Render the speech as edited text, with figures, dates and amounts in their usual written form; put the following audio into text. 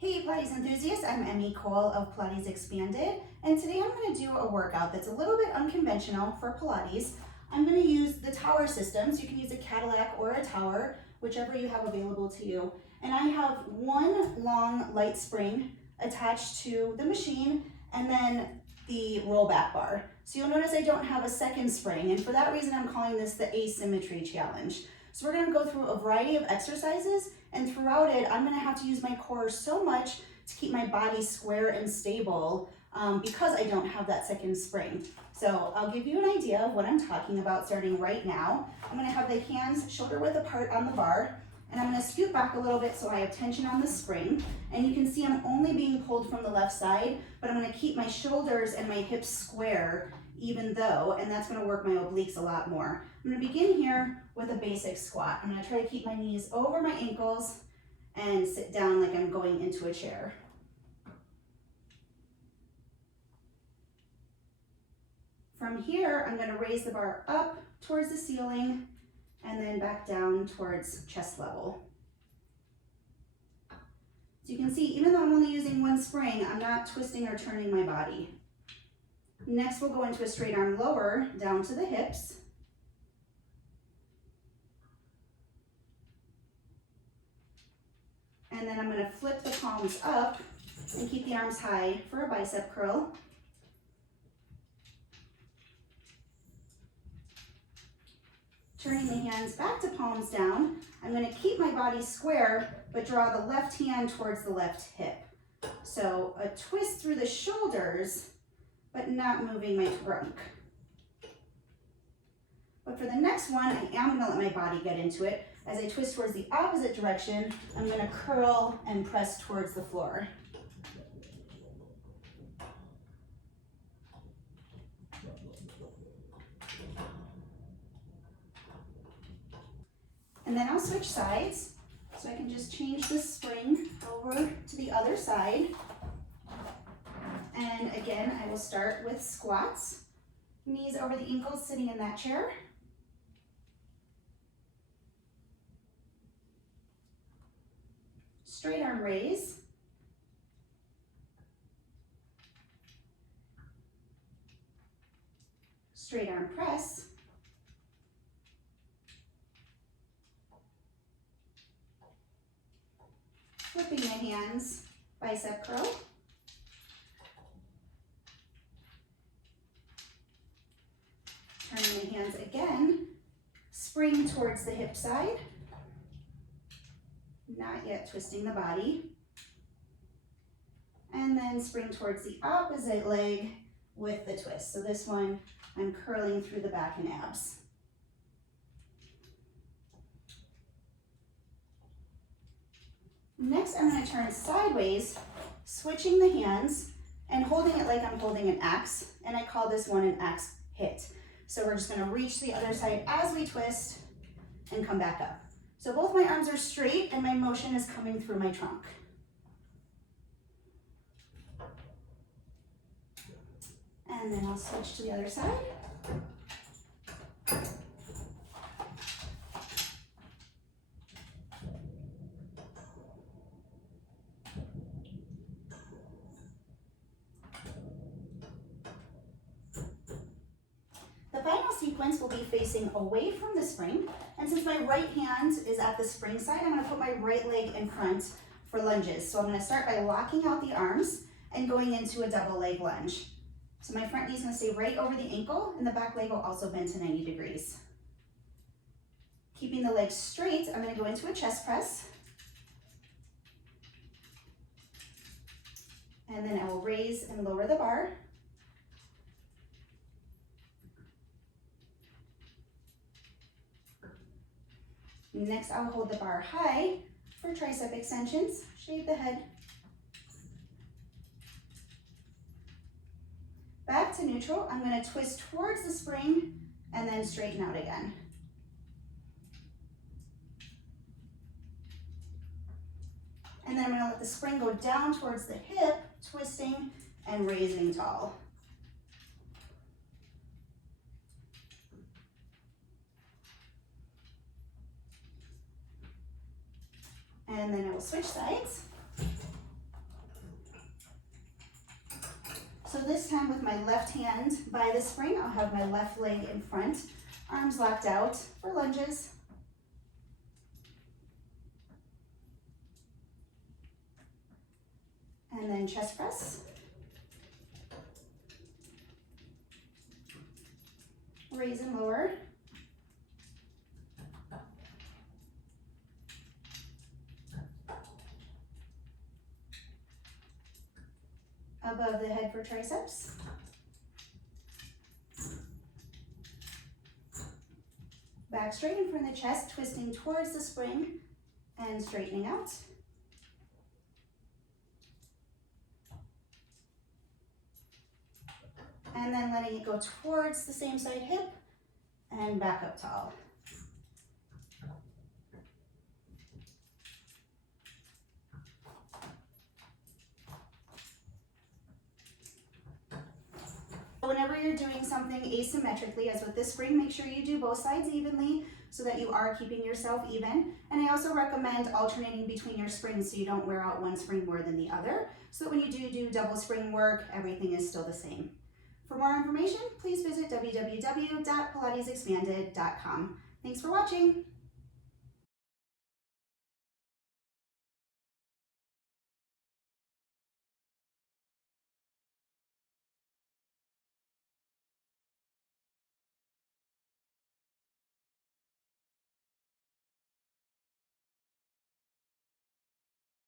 Hey Pilates enthusiasts, I'm Emmy Cole of Pilates Expanded, and today I'm going to do a workout that's a little bit unconventional for Pilates. I'm going to use the tower system, so you can use a Cadillac or a tower, whichever you have available to you. And I have one long light spring attached to the machine and then the rollback bar. So you'll notice I don't have a second spring, and for that reason I'm calling this the asymmetry challenge. So we're going to go through a variety of exercises, and throughout it I'm going to have to use my core so much to keep my body square and stable because I don't have that second spring. So I'll give you an idea of what I'm talking about starting right now. I'm going to have the hands shoulder width apart on the bar, and I'm going to scoot back a little bit so I have tension on the spring. And you can see I'm only being pulled from the left side, but I'm going to keep my shoulders and my hips square even though, and that's going to work my obliques a lot more. I'm going to begin here with a basic squat. I'm going to try to keep my knees over my ankles and sit down like I'm going into a chair. From here, I'm going to raise the bar up towards the ceiling and then back down towards chest level. So you can see, even though I'm only using one spring, I'm not twisting or turning my body. Next, we'll go into a straight arm lower down to the hips. And then I'm going to flip the palms up and keep the arms high for a bicep curl. Turning the hands back to palms down, I'm going to keep my body square, but draw the left hand towards the left hip. So a twist through the shoulders, but not moving my trunk. But for the next one, I am going to let my body get into it. As I twist towards the opposite direction, I'm going to curl and press towards the floor. And then I'll switch sides. So I can just change the spring over to the other side. And again, I will start with squats. Knees over the ankles, sitting in that chair. Straight arm raise. Straight arm press. Flipping the hands, bicep curl. Turning the hands again, spring towards the hip side. Not yet twisting the body. And then spring towards the opposite leg with the twist. So this one, I'm curling through the back and abs. Next, I'm going to turn sideways, switching the hands and holding it like I'm holding an axe. And I call this one an axe hit. So we're just going to reach the other side as we twist and come back up. So both my arms are straight and my motion is coming through my trunk. And then I'll switch to the other side. The final sequence will be facing away from the spring, and since my right hand is at the spring side, I'm going to put my right leg in front for lunges. So I'm going to start by locking out the arms and going into a double leg lunge. So my front knee is going to stay right over the ankle, and the back leg will also bend to 90 degrees. Keeping the legs straight, I'm going to go into a chest press. And then I will raise and lower the bar. Next, I'll hold the bar high for tricep extensions. Shave the head. Back to neutral. I'm going to twist towards the spring and then straighten out again. And then I'm going to let the spring go down towards the hip, twisting and raising tall. And then I will switch sides. this time with my left hand by the spring, I'll have my left leg in front, arms locked out for lunges. And then chest press. Raise and lower. Above the head for triceps. Back straighten from the chest, twisting towards the spring and straightening out. And then letting it go towards the same side hip and back up tall. Whenever you're doing something asymmetrically, as with this spring, make sure you do both sides evenly so that you are keeping yourself even. And I also recommend alternating between your springs so you don't wear out one spring more than the other, so that when you do double spring work, everything is still the same. For more information, please visit www.pilatesexpanded.com. Thanks for watching.